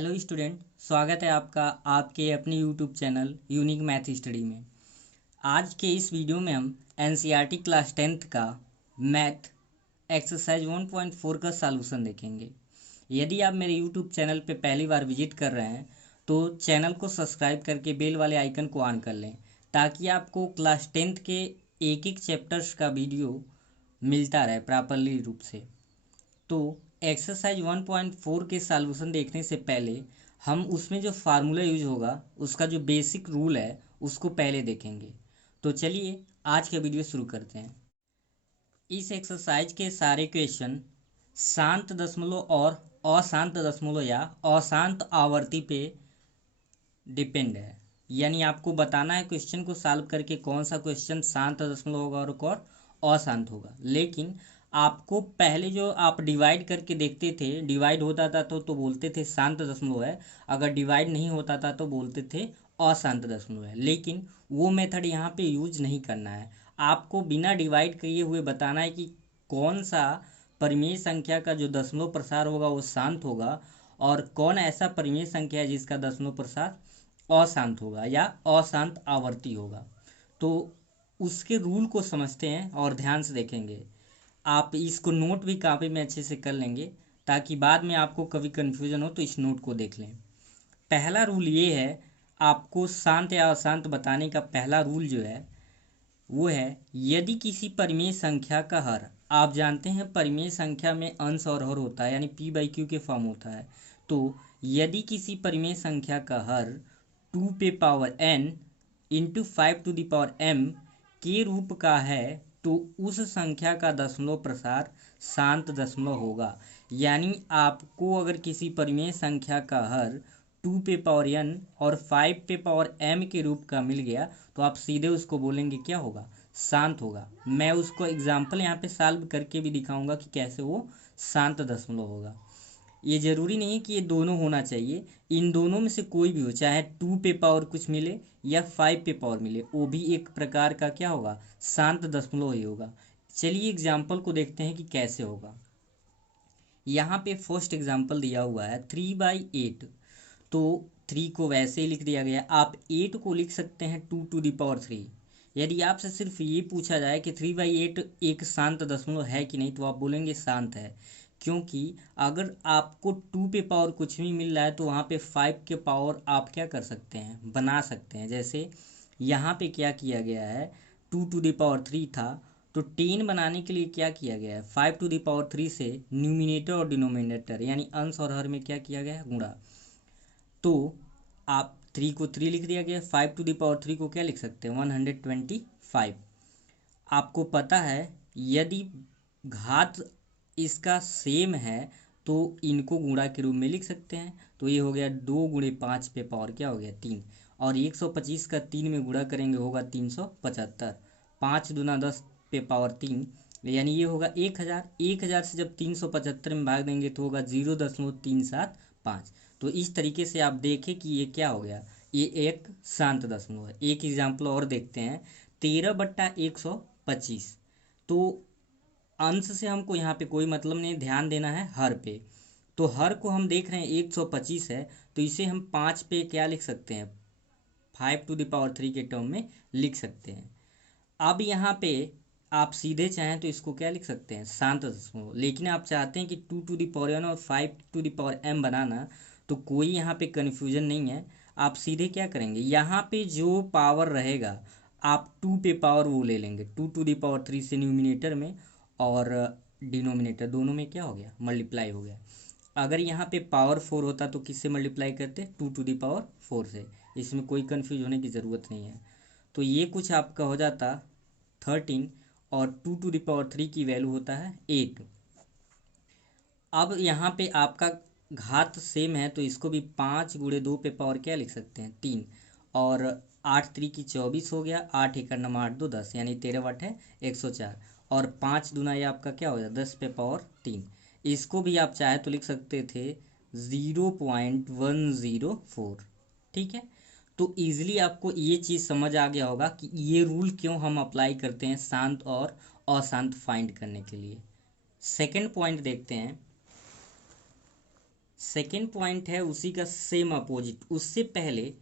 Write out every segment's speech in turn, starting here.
Hello student, स्वागत है आपका आपके अपने YouTube channel unique math study में। आज के इस वीडियो में हम एनसीईआरटी क्लास 10th का मैथ एक्सरसाइज 1.4 का सॉल्यूशन देखेंगे। यदि आप मेरे यूट्यूब चैनल पे पहली बार विजिट कर रहे हैं तो चैनल को सब्सक्राइब करके बेल वाले आइकन को ऑन कर लें, ताकि आपको क्लास 10th के एक एक चैप्टर्स का वीडियो मिलता रहे प्रॉपरली रूप से। तो एक्सरसाइज 1.4 के सॉल्यूशन देखने से पहले हम उसमें जो फार्मूला यूज होगा उसका जो बेसिक रूल है उसको पहले देखेंगे। तो चलिए आज का वीडियो शुरू करते हैं। इस एक्सरसाइज के सारे क्वेश्चन शांत दशमलव और अशांत दशमलव या अशांत आवर्ती पे डिपेंड है। यानी आपको बताना है क्वेश्चन को सॉल्व करके कौन सा क्वेश्चन शांत दशमलव होगा और कौन अशांत होगा। लेकिन आपको पहले जो आप डिवाइड करके देखते थे, डिवाइड होता था तो बोलते थे शांत दशमलव है, अगर डिवाइड नहीं होता था तो बोलते थे अशांत दशमलव है। लेकिन वो मेथड यहाँ पे यूज नहीं करना है। आपको बिना डिवाइड किए हुए बताना है कि कौन सा परिमेय संख्या का जो दशमलव प्रसार होगा वो शांत होगा और कौन ऐसा परिमेय संख्या है जिसका दशमलव प्रसार अशांत होगा या अशांत आवर्ती होगा। तो उसके रूल को समझते हैं और ध्यान से देखेंगे। आप इसको नोट भी कापी में अच्छे से कर लेंगे, ताकि बाद में आपको कभी कन्फ्यूजन हो तो इस नोट को देख लें। पहला रूल ये है, आपको शांत या अशांत बताने का पहला रूल जो है वो है, यदि किसी परिमेय संख्या का हर, आप जानते हैं परिमेय संख्या में अंश और हर होता है, यानी p/q के फॉर्म होता है। तो यदि किसी परिमेय संख्या का हर 2 इंटू 5 के रूप का है तो उस संख्या का दशमलव प्रसार शांत दशमलव होगा। यानी आपको अगर किसी परिमेय संख्या का हर 2 और 5 के रूप का मिल गया तो आप सीधे उसको बोलेंगे क्या होगा, शांत होगा। मैं उसको एग्जाम्पल यहाँ पे सॉल्व करके भी दिखाऊंगा कि कैसे वो शांत दशमलव होगा। ये जरूरी नहीं कि ये दोनों होना चाहिए, इन दोनों में से कोई भी हो, चाहे 2 कुछ मिले या 5 मिले, वो भी एक प्रकार का क्या होगा, शांत दशमलव ही होगा। चलिए एग्जाम्पल को देखते हैं कि कैसे होगा। यहाँ पे फर्स्ट एग्जाम्पल दिया हुआ है 3/8। तो 3 को वैसे ही लिख दिया गया। आप 8 को लिख सकते हैं 2⁻3। यदि आपसे सिर्फ ये पूछा जाए कि 3/8 एक शांत दशमलव है कि नहीं, तो आप बोलेंगे शांत है। क्योंकि अगर आपको 2 पे पावर कुछ भी मिल रहा है तो वहाँ पे 5 के पावर आप क्या कर सकते हैं, बना सकते हैं। जैसे यहाँ पे क्या किया गया है, 2⁻3 था तो 10 बनाने के लिए क्या किया गया है, 5⁻3 से न्यूमिनेटर और डिनोमिनेटर यानी अंश और हर में क्या किया गया है, गुणा। तो आप 3 को 3 लिख दिया गया, 5⁻3 को क्या लिख सकते हैं, 125। आपको पता है यदि घात इसका सेम है तो इनको गुणा के रूप में लिख सकते हैं। तो ये हो गया 2 × 5 पे पावर क्या हो गया, 3। और 125 का 3 में गुणा करेंगे होगा 375। 5×10 पे पावर 3, यानी ये होगा 1000। 1000 से जब 375 में भाग देंगे तो होगा 0.375। तो इस तरीके से आप देखें कि ये क्या हो गया, ये एक शांत दशमलव है। एक एग्जाम्पल और देखते हैं, 13/125। तो अंश से हमको यहाँ पे कोई मतलब नहीं, ध्यान देना है हर पे। तो हर को हम देख रहे हैं 125 है, तो इसे हम 5 पे क्या लिख सकते हैं, 5⁻3 के टर्म में लिख सकते हैं। अब यहाँ पे आप सीधे चाहें तो इसको क्या लिख सकते हैं, शांत दशमलव। लेकिन आप चाहते हैं कि 2⁻n और 5⁻m बनाना, तो कोई यहाँ पे कन्फ्यूजन नहीं है। आप सीधे क्या करेंगे, यहाँ पे जो पावर रहेगा आप 2 पे पावर वो ले लेंगे, 2⁻3 से न्यूमिनेटर में और डिनोमिनेटर दोनों में क्या हो गया, मल्टीप्लाई हो गया। अगर यहाँ पे पावर 4 होता तो किससे मल्टीप्लाई करते, 2⁻4 से। इसमें कोई कन्फ्यूज होने की ज़रूरत नहीं है। तो ये कुछ आपका हो जाता 13 और 2⁻3 की वैल्यू होता है 8। अब यहाँ पे आपका घात सेम है तो इसको भी 5×2 पे पावर क्या लिख सकते हैं, 3। और 8×3 = 24 हो गया, 8×1 = 8, 2 10, यानी 13 है 104। और 5×2 ये आपका क्या हो गया, 10 पे पावर 3। इसको भी आप चाहे तो लिख सकते थे 0.104। ठीक है। तो ईजिली आपको ये चीज़ समझ आ गया होगा कि ये रूल क्यों हम अप्लाई करते हैं शांत और अशांत फाइंड करने के लिए। सेकंड पॉइंट देखते हैं। सेकेंड पॉइंट है उसी का सेम अपोजिट। उससे पहले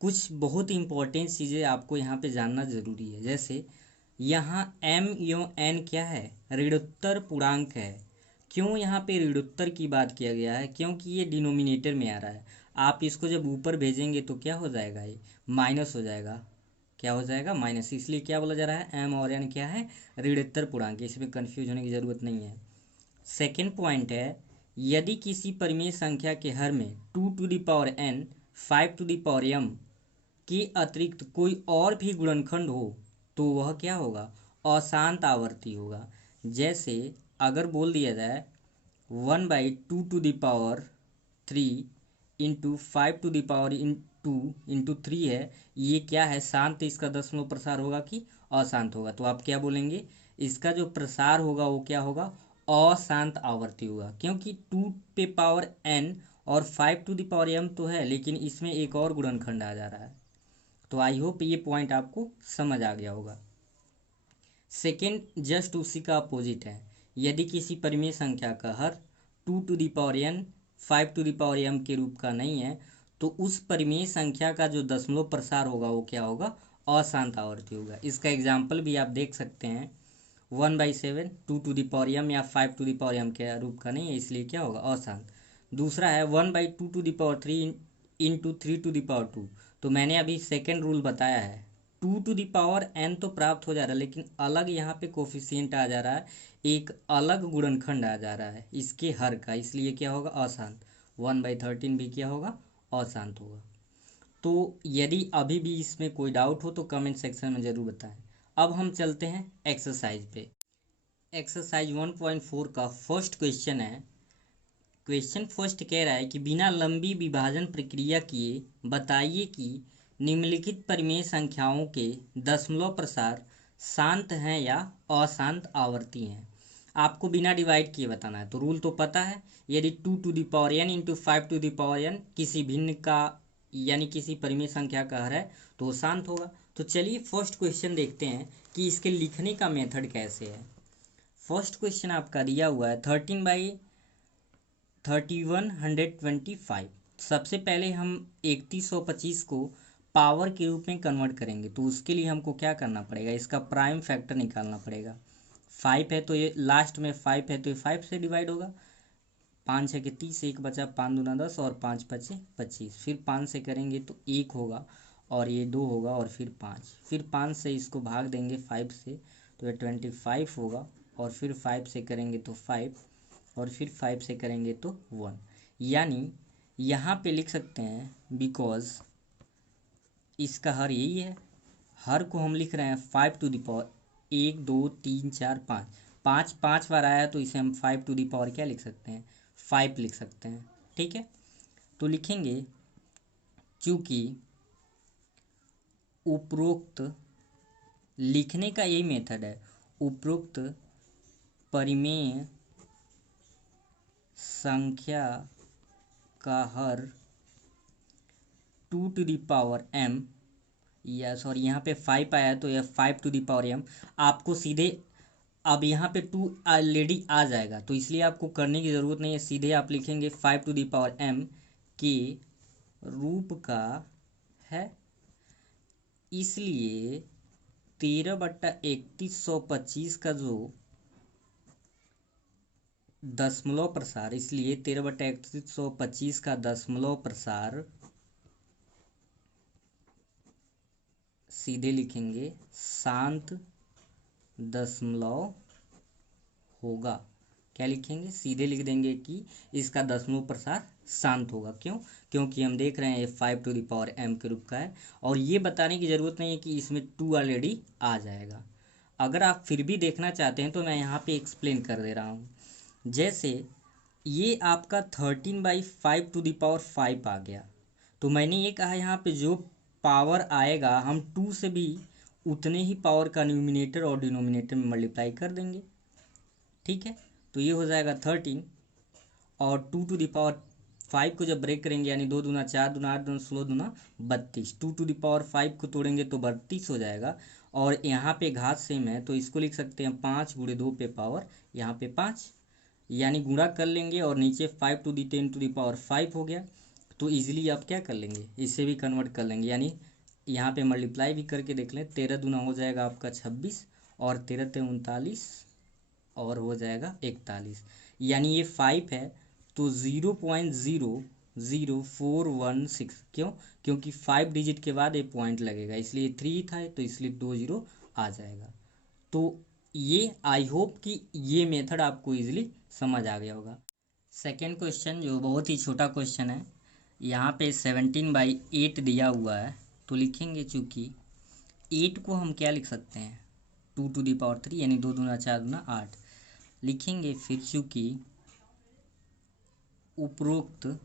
कुछ बहुत इंपॉर्टेंट चीज़ें आपको यहाँ पे जानना ज़रूरी है। जैसे यहाँ m यो n क्या है, ऋणोत्तर पूर्णांक है। क्यों यहाँ पे ऋणोत्तर की बात किया गया है, क्योंकि ये डिनोमिनेटर में आ रहा है। आप इसको जब ऊपर भेजेंगे तो क्या हो जाएगा, ये माइनस हो जाएगा। क्या हो जाएगा, माइनस। इसलिए क्या बोला जा रहा है, m और n क्या है, ऋणोत्तर पूर्णांक। इसमें कन्फ्यूज होने की ज़रूरत नहीं है। सेकेंड पॉइंट है, यदि किसी परिमेय संख्या के हर में 2n 5m के अतिरिक्त कोई और भी गुणनखंड हो तो वह क्या होगा, अशांत आवर्ती होगा। जैसे अगर बोल दिया जाए 1/2 इंटू 5 है, ये क्या है, शांत, इसका दशमलव प्रसार होगा कि अशांत होगा। तो आप क्या बोलेंगे, इसका जो प्रसार होगा वो क्या होगा, अशांत आवर्ती होगा। क्योंकि 2n और 5m तो है, लेकिन इसमें एक और गुणनखंड आ जा रहा है। तो आई होप ये पॉइंट आपको समझ आ गया होगा। सेकेंड जस्ट उसी का अपोजिट है। यदि किसी परिमेय संख्या का हर 2n 5m के रूप का नहीं है तो उस परिमेय संख्या का जो दशमलव प्रसार होगा वो क्या होगा, अशांत आवर्ती होगा। इसका एग्जाम्पल भी आप देख सकते हैं, 1/7 2m या 5m के रूप का नहीं है, इसलिए क्या होगा, अशांत। दूसरा है 1/2 इंटू 3 तो मैंने अभी सेकेंड रूल बताया है, 2n तो प्राप्त हो जा रहा है, लेकिन अलग यहाँ पे कोफिशिएंट आ जा रहा है, एक अलग गुणनखंड आ जा रहा है इसके हर का, इसलिए क्या होगा, अशांत। 1/13 भी क्या होगा, अशांत होगा। तो यदि अभी भी इसमें कोई डाउट हो तो कमेंट सेक्शन में ज़रूर बताएं। अब हम चलते हैं एक्सरसाइज पे। एक्सरसाइज 1.4 का फर्स्ट क्वेश्चन है। क्वेश्चन फर्स्ट कह रहा है कि बिना लंबी विभाजन प्रक्रिया किए बताइए कि निम्नलिखित परिमेय संख्याओं के दशमलव प्रसार शांत हैं या अशांत आवर्ती हैं। आपको बिना डिवाइड किए बताना है। तो रूल तो पता है, यदि 2n इंटू 5n किसी भिन्न का यानी किसी परिमेय संख्या का हर है तो वो शांत होगा। तो चलिए फर्स्ट क्वेश्चन देखते हैं कि इसके लिखने का मेथड कैसे है। फर्स्ट क्वेश्चन आपका दिया हुआ है 13/3125। सबसे पहले हम 3125 को पावर के रूप में कन्वर्ट करेंगे, तो उसके लिए हमको क्या करना पड़ेगा, इसका प्राइम फैक्टर निकालना पड़ेगा। 5 है तो ये लास्ट में 5 है तो ये 5 से डिवाइड होगा। 5 है कि 30, एक बचा, 5 दूना 10 और 5 बचे 25। फिर 5 से करेंगे तो 1 होगा और ये 2 होगा और फिर 5। फिर 5 से इसको भाग देंगे 5 से तो ये 25 होगा और फिर 5 से करेंगे तो 5 और फिर 5 से करेंगे तो 1। यानी यहाँ पे लिख सकते हैं बिकॉज इसका हर यही है। हर को हम लिख रहे हैं 5 1 2 3 4 5 5 बार आया तो इसे हम 5 क्या लिख सकते हैं, 5 लिख सकते हैं। ठीक है, तो लिखेंगे चूँकि उपरोक्त लिखने का यही मेथड है, उपरोक्त परिमेय संख्या का हर 2m या सॉरी यहाँ पे 5 आया तो यह 5m। आपको सीधे अब यहाँ पे 2 ऑलरेडी आ जाएगा तो इसलिए आपको करने की ज़रूरत नहीं है, सीधे आप लिखेंगे 5m के रूप का है। इसलिए 13/3125 का जो दशमलव प्रसार, इसलिए 13/3125 का दशमलव प्रसार सीधे लिखेंगे शांत दशमलव होगा। क्या लिखेंगे, सीधे लिख देंगे कि इसका दशमलव प्रसार शांत होगा। क्यों, क्योंकि हम देख रहे हैं ये 5m के रूप का है और ये बताने की ज़रूरत नहीं है कि इसमें 2 ऑलरेडी आ जाएगा। अगर आप फिर भी देखना चाहते हैं तो मैं यहाँ पे एक्सप्लेन कर दे रहा हूँ। जैसे ये आपका 13/5 आ गया तो मैंने ये कहा यहाँ पे जो पावर आएगा हम 2 से भी उतने ही पावर का न्यूमिनेटर और डिनोमिनेटर में मल्टीप्लाई कर देंगे। ठीक है, तो ये हो जाएगा 13 और 2 को जब ब्रेक करेंगे यानी 2 दूना 4 दूना 8 दूना 16 दूना 32, 2 को तोड़ेंगे तो 32 हो जाएगा। और यहाँ पे घात सेम है तो इसको लिख सकते हैं 5 × 2 पे पावर यहाँ पे 5 यानी गुणा कर लेंगे और नीचे 5 to the 10 to the power 5 हो गया। तो इजीली आप क्या कर लेंगे, इससे भी कन्वर्ट कर लेंगे, यानी यहाँ पे मल्टीप्लाई भी करके देख लें। 13 दूना हो जाएगा आपका 26 और 13 ते 39 और हो जाएगा 41, यानी ये 5 है तो 0.00416। क्यों? क्योंकि 5 डिजिट के बाद एक पॉइंट लगेगा, इसलिए 3 था तो इसलिए 2 जीरो आ जाएगा। तो ये आई होप कि ये मेथड आपको इजीली समझ आ गया होगा। सेकेंड क्वेश्चन जो बहुत ही छोटा क्वेश्चन है, यहाँ पे 17/8 दिया हुआ है। तो लिखेंगे, चूँकि 8 को हम क्या लिख सकते हैं, 2 टू दी पावर 3, यानी 2 दूना 4 दूना 8 लिखेंगे। फिर चूँकि उपरोक्त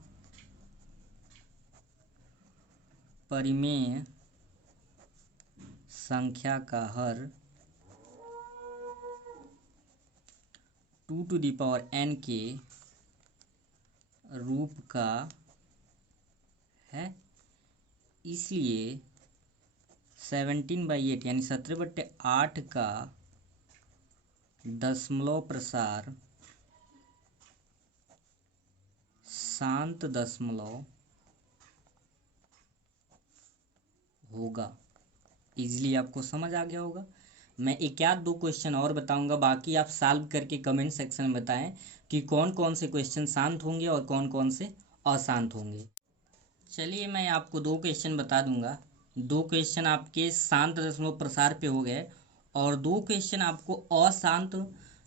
परिमेय संख्या का हर 2 टू दी पावर n के रूप का है, इसलिए 17/8 यानी 17/8 का दशमलव प्रसार शांत दशमलव होगा। इजीली आपको समझ आ गया होगा। मैं एक या दो क्वेश्चन और बताऊंगा, बाकी आप सॉल्व करके कमेंट सेक्शन में बताएं कि कौन कौन से क्वेश्चन शांत होंगे और कौन कौन से अशांत होंगे। चलिए मैं आपको दो क्वेश्चन बता दूंगा। दो क्वेश्चन आपके शांत दशमलव प्रसार पे हो गए और दो क्वेश्चन आपको अशांत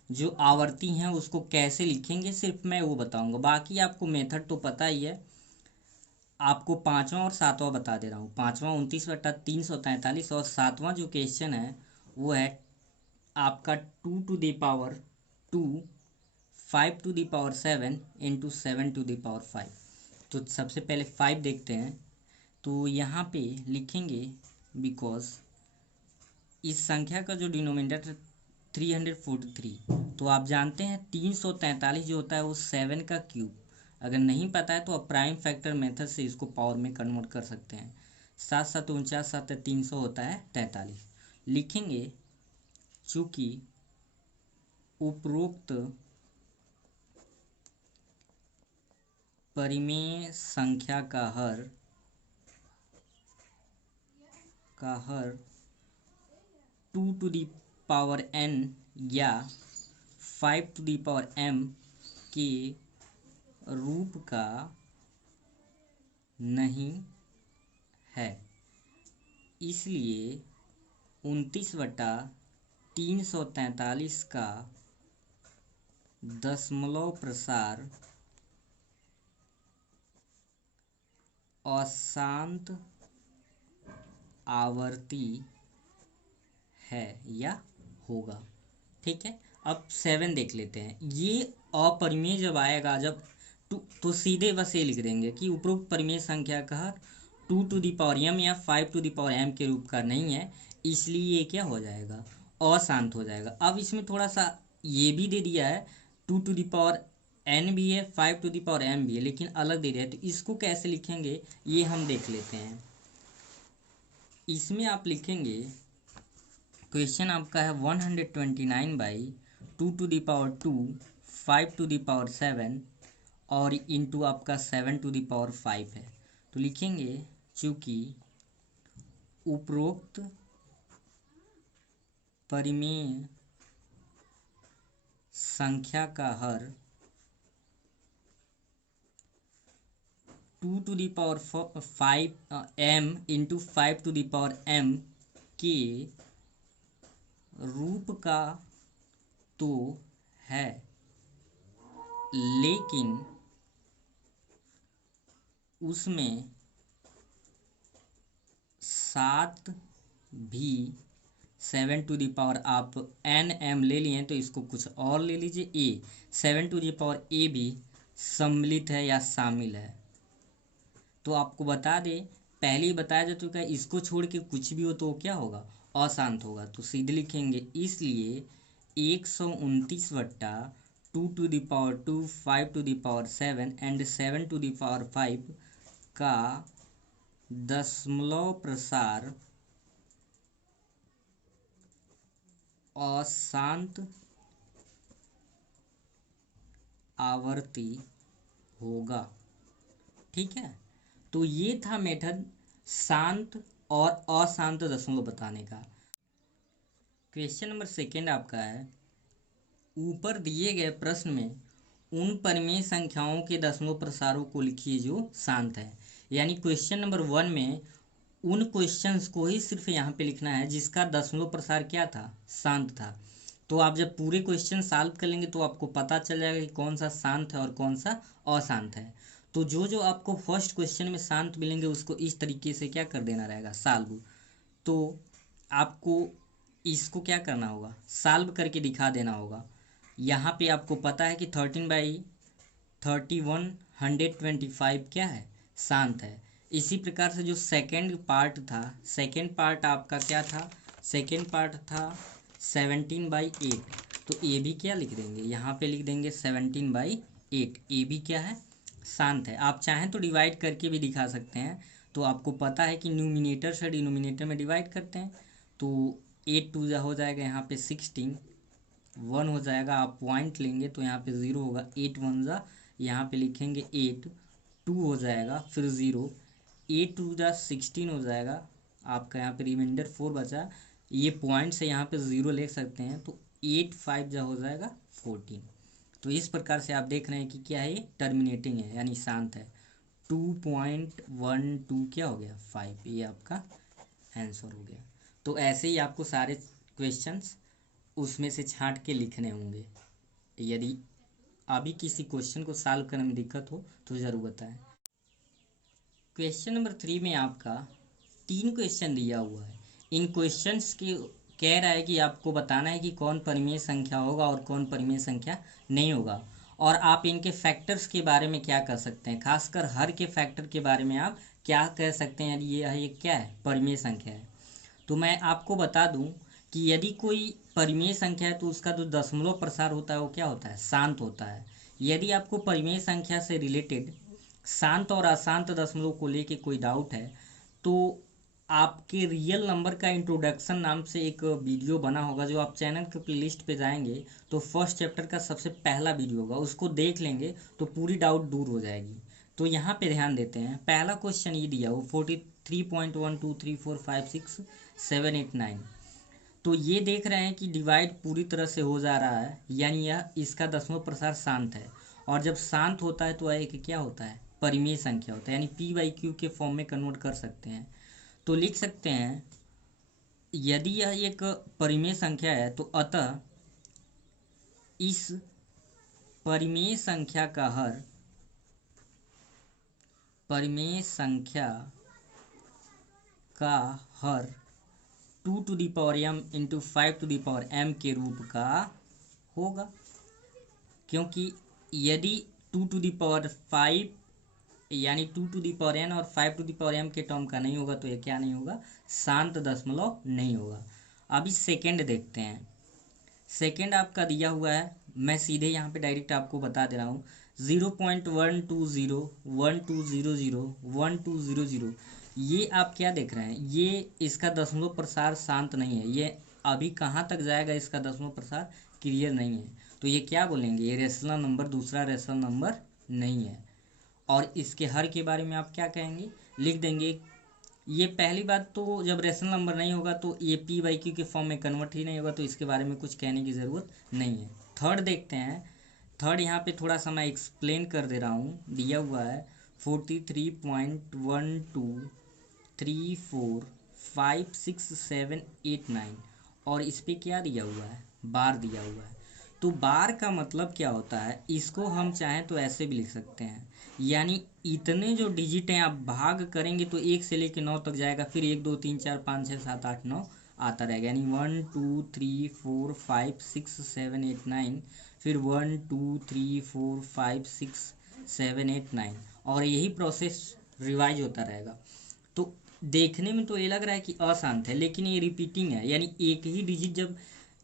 जो आवर्ती हैं उसको कैसे लिखेंगे सिर्फ मैं वो बताऊंगा। बाकी आपको मेथड तो पता ही है। आपको पांचवा और सातवां बता दे रहा हूँ। पांचवा 29/343 और सातवां जो क्वेश्चन है वो है आपका 2 to the power 2 5 to the power 7 into 7 to the power 5। तो सबसे पहले 5 देखते हैं। तो यहाँ पे लिखेंगे बिकॉज इस संख्या का जो डिनोमिनेटर 343, तो आप जानते हैं 343 जो होता है वो 7 का क्यूब। अगर नहीं पता है तो आप प्राइम फैक्टर मेथड से इसको पावर में कन्वर्ट कर सकते हैं। 7 7 49 7 300 होता है 43। लिखेंगे चूँकि उपरोक्त परिमेय संख्या का हर 2 टू दी पावर n या 5 टू दी पावर m के रूप का नहीं है, इसलिए 29/343 का दशमलव प्रसार अशांत आवर्ती है या होगा। ठीक है, अब 7 देख लेते हैं। ये अपरिमेय जब आएगा, जब तो सीधे बस ये लिख देंगे कि उपरोक्त परिमेय संख्या का 2 टू दी पावर m या 5 टू दी पावर m के रूप का नहीं है, इसलिए ये क्या हो जाएगा, अशांत हो जाएगा। अब इसमें थोड़ा सा ये भी दे दिया है, 2 टू दी पावर n भी है, 5 टू दी पावर m भी है, लेकिन अलग दे दिया है। तो इसको कैसे लिखेंगे ये हम देख लेते हैं। इसमें आप लिखेंगे, क्वेश्चन आपका है 129/2 to the power 2 5 to the power 7 और इंटू आपका 7 टू दी पावर 5 है। तो लिखेंगे चूँकि उपरोक्त परिमेय संख्या का हर 2 to the power 5 m into 5 to the power m के रूप का तो है, लेकिन उसमें 7 भी 7 टू दी पावर आप n m ले लिए तो इसको कुछ और ले लीजिए a 7 to the power a भी सम्मिलित है या शामिल है। तो आपको बता दें, पहले ही बताया जा चुका है, इसको छोड़ के कुछ भी हो तो क्या होगा, अशांत होगा। तो सीधे लिखेंगे इसलिए 129/2 to the power 2 5 to the power 7 and 7 to the power 5 का दशमलव प्रसार अशांत आवर्ती होगा। ठीक है, तो ये था मेथड शांत और अशांत दशमलव बताने का। क्वेश्चन नंबर सेकेंड आपका है, ऊपर दिए गए प्रश्न में उन परिमेय संख्याओं के दशमलव प्रसारों को लिखिए जो शांत है। यानी क्वेश्चन नंबर 1 में उन क्वेश्चंस को ही सिर्फ यहाँ पे लिखना है जिसका दशमलव प्रसार क्या था, शांत था। तो आप जब पूरे क्वेश्चन सॉल्व कर लेंगे तो आपको पता चल जाएगा कि कौन सा शांत है और कौन सा अशांत है। तो जो जो आपको फर्स्ट क्वेश्चन में शांत मिलेंगे उसको इस तरीके से क्या कर देना रहेगा, सॉल्व। तो आपको इसको क्या करना होगा, सॉल्व करके दिखा देना होगा। यहाँ पे आपको पता है कि 13/31/125 क्या है, शांत है। इसी प्रकार से जो सेकंड पार्ट था, सेकंड पार्ट आपका क्या था, सेकंड पार्ट था 17/8। तो ए भी क्या लिख देंगे, यहाँ पे लिख देंगे 17/8। ए भी क्या है, शांत है। आप चाहें तो डिवाइड करके भी दिखा सकते हैं। तो आपको पता है कि न्यूमिनेटर से डिनोमिनेटर में डिवाइड करते हैं। तो 8 2 हो जाएगा यहाँ पे 16, 1 हो जाएगा, आप पॉइंट लेंगे तो यहाँ पे 0 होगा। 8 1 जा, यहाँ पे लिखेंगे 8, 2 हो जाएगा, फिर 0, 8 2 16 हो जाएगा। आपका यहाँ पे रिमाइंडर 4 बचा, ये पॉइंट से यहाँ पे 0 ले सकते हैं। तो 8 5 जा हो जाएगा 14। तो इस प्रकार से आप देख रहे हैं कि क्या है, ये टर्मिनेटिंग है यानी शांत है। 2.12 क्या हो गया, 5। ये आपका आंसर हो गया। तो ऐसे ही आपको सारे क्वेश्चंस उसमें से छांट के लिखने होंगे। यदि अभी किसी क्वेश्चन को सॉल्व करने में दिक्कत हो तो ज़रूर बताएं। क्वेश्चन नंबर 3 में आपका 3 क्वेश्चन दिया हुआ है। इन क्वेश्चंस के कह रहा है कि आपको बताना है कि कौन परिमेय संख्या होगा और कौन परिमेय संख्या नहीं होगा, और आप इनके फैक्टर्स के बारे में क्या कर सकते हैं, खासकर हर के फैक्टर के बारे में आप क्या कह सकते हैं। यदि ये क्या है, परिमेय संख्या है। तो मैं आपको बता दूं कि यदि कोई परिमेय संख्या है तो उसका जो दशमलव प्रसार होता है वो क्या होता है, शांत होता है। यदि आपको परिमेय संख्या से रिलेटेड शांत और अशांत दशमलव को लेके कोई डाउट है तो आपके रियल नंबर का इंट्रोडक्शन नाम से एक वीडियो बना होगा, जो आप चैनल के प्लेलिस्ट पे जाएंगे तो फर्स्ट चैप्टर का सबसे पहला वीडियो होगा, उसको देख लेंगे तो पूरी डाउट दूर हो जाएगी। तो यहाँ पे ध्यान देते हैं, पहला क्वेश्चन ये दिया वो 43.123456789। तो ये देख रहे हैं कि डिवाइड पूरी तरह से हो जा रहा है, यानी यह इसका दशमलव प्रसार शांत है। और जब शांत होता है तो एक क्या होता है, परिमेय संख्या होता है, यानी p/q के फॉर्म में कन्वर्ट कर सकते हैं। तो लिख सकते हैं, यदि यह एक परिमेय संख्या है तो अतः इस परिमेय संख्या का हर, परिमेय संख्या का हर 2m इंटू 5m के रूप का होगा। क्योंकि यदि 2 यानी 2n और 5m के टर्म का नहीं होगा तो ये क्या नहीं होगा, शांत दशमलव नहीं होगा। अभी सेकंड देखते हैं। सेकंड आपका दिया हुआ है, मैं सीधे यहाँ पे डायरेक्ट आपको बता दे रहा हूँ, 0.12012001200। ये आप क्या देख रहे हैं, ये इसका दशमलव प्रसार शांत नहीं है। ये अभी कहाँ तक जाएगा इसका दशमलव प्रसार क्लियर नहीं है। तो ये क्या बोलेंगे, ये रेशनल नंबर दूसरा रेशनल नंबर नहीं है। और इसके हर के बारे में आप क्या कहेंगे, लिख देंगे। ये पहली बात, तो जब रेशनल नंबर नहीं होगा तो ये p/q के फॉर्म में कन्वर्ट ही नहीं होगा, तो इसके बारे में कुछ कहने की ज़रूरत नहीं है। थर्ड देखते हैं। थर्ड यहाँ पे थोड़ा सा मैं एक्सप्लेन कर दे रहा हूँ, दिया हुआ है 43.123456789 और इस पर क्या दिया हुआ है, बार दिया हुआ है। तो बार का मतलब क्या होता है, इसको हम चाहें तो ऐसे भी लिख सकते हैं, यानी इतने जो डिजिट हैं आप भाग करेंगे तो 1 से लेकर 9 तक जाएगा, फिर 1 2 3 4 5 6 7 8 9 आता रहेगा, यानी 1 2 3 4 5 6 7 8 9, फिर 1 2 3 4 5 6 7 8 9, और यही प्रोसेस रिवाइज होता रहेगा। तो देखने में तो ये लग रहा है कि अशांत है, लेकिन ये रिपीटिंग है, यानी एक ही डिजिट जब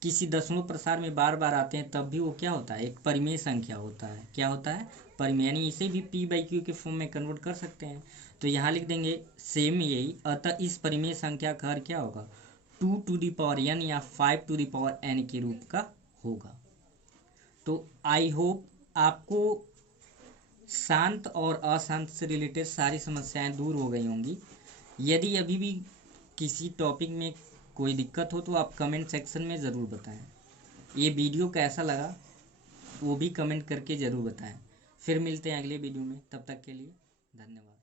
किसी दशमलव प्रसार में बार बार आते हैं तब भी वो क्या होता है, एक परिमेय संख्या होता है। क्या होता है, परिमेय, यानी इसे भी p/q के फॉर्म में कन्वर्ट कर सकते हैं। तो यहाँ लिख देंगे सेम यही, अतः इस परिमेय संख्या का हर क्या होगा, 2n या 5n के रूप का होगा। तो आई होप आपको शांत और अशांत से रिलेटेड सारी समस्याएं दूर हो गई होंगी। यदि अभी भी किसी टॉपिक में कोई दिक्कत हो तो आप कमेंट सेक्शन में ज़रूर बताएं। ये वीडियो कैसा लगा वो भी कमेंट करके ज़रूर बताएं। फिर मिलते हैं अगले वीडियो में, तब तक के लिए धन्यवाद।